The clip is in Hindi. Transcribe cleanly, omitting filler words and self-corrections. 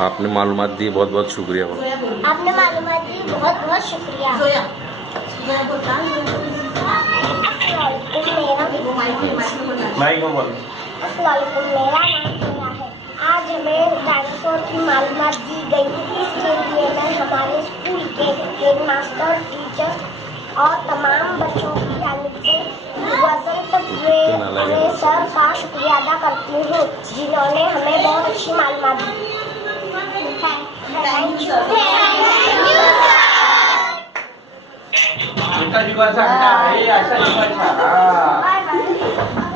आपने मालूमात दी, बहुत बहुत शुक्रिया। आपने मालूमात दी, बहुत बहुत शुक्रिया। अस्सलामुअलैकुम, मेरा नाम सोया है। आज हमें डायनासोर की मालूमात दी गई। इसके लिए मैं हमारे स्कूल के हेडमास्टर, टीचर और तमाम बच्चों की जानिब से वसंत सर का शुक्रिया अदा करती हूँ, जिन्होंने हमें बहुत अच्छी मालूमात दी। Thank you. Kita juga santai, asal juga cara.